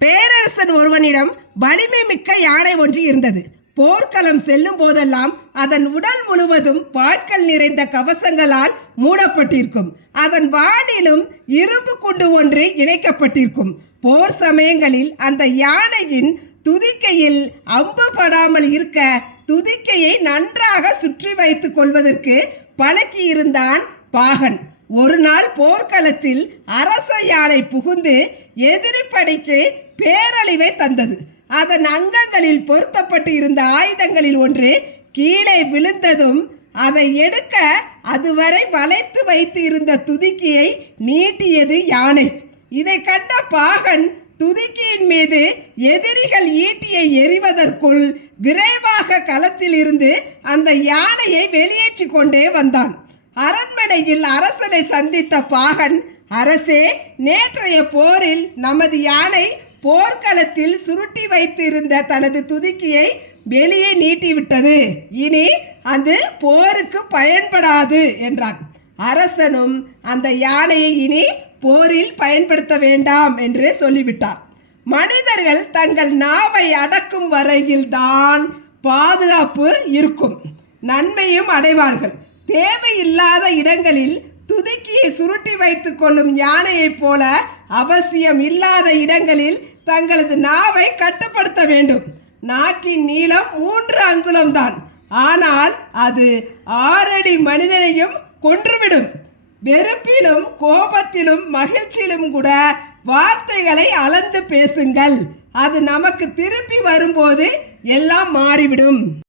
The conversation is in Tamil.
பேரரசன் ஒருவனிடம் வலிமை மிக்க யானை ஒன்று இருந்தது. போர்க்களம் செல்லும் போதெல்லாம் அதன் உடல் முழுவதும் பாட்கள் நிறைந்த கவசங்களால் மூடப்பட்டிருக்கும். அதன் வாளிலும் இரும்பு குண்டு ஒன்று இணைக்கப்பட்டிருக்கும். போர் சமயங்களில் அந்த யானையின் துதிக்கையில் அம்பு படாமல் இருக்க துதிக்கையை நன்றாக சுற்றி வைத்துக் கொள்வதற்கு பழக்கியிருந்தான் பாகன். ஒரு நாள் போர்க்களத்தில் அரச யானை புகுந்து எதிரி படைக்கு பேரழிவை தந்தது. அதன் அங்கங்களில் பொருத்தப்பட்டு இருந்த ஆயுதங்களில் ஒன்று கீழே விழுந்ததும் அதை எடுக்க அதுவரை வளைத்து வைத்து இருந்த துதிக்கியை நீட்டியது யானை. இதை கண்ட பாகன் துதிக்கியின் மீது எதிரிகள் ஈட்டியை எறிவதற்குள் விரைவாக களத்தில் இருந்து அந்த யானையை வெளியேற்றி கொண்டே வந்தான். அரண்மனையில் அரசனை சந்தித்த பாகன் அரசே நேற்றைய போரில் நமது யானை போர்க்களத்தில் சுருட்டி வைத்திருந்த தனது துதுக்கியை வெளியே நீட்டிவிட்டது. இனி அது போருக்கு பயன்படாது என்றான். அரசனும் அந்த யானையை இனி போரில் பயன்படுத்த வேண்டாம் என்று சொல்லிவிட்டார். மனிதர்கள் தங்கள் நாவை அடக்கும் வரையில்தான் பாதுகாப்பு இருக்கும். நன்மையும் அடைவார்கள். தேவையில்லாத இடங்களில் துதுக்கியை சுருட்டி வைத்து கொள்ளும் யானையைப் போல அவசியம் இல்லாத இடங்களில் தங்களது நாவை கட்டுப்படுத்த வேண்டும். நாக்கின் நீளம் மூன்று அங்குலம்தான். ஆனால் அது ஆறடி மனிதனையும் கொன்றுவிடும். வெறுப்பிலும் கோபத்திலும் மகிழ்ச்சியிலும் கூட வார்த்தைகளை அளந்து பேசுங்கள். அது நமக்கு திருப்பி வரும்போது எல்லாம் மாறிவிடும்.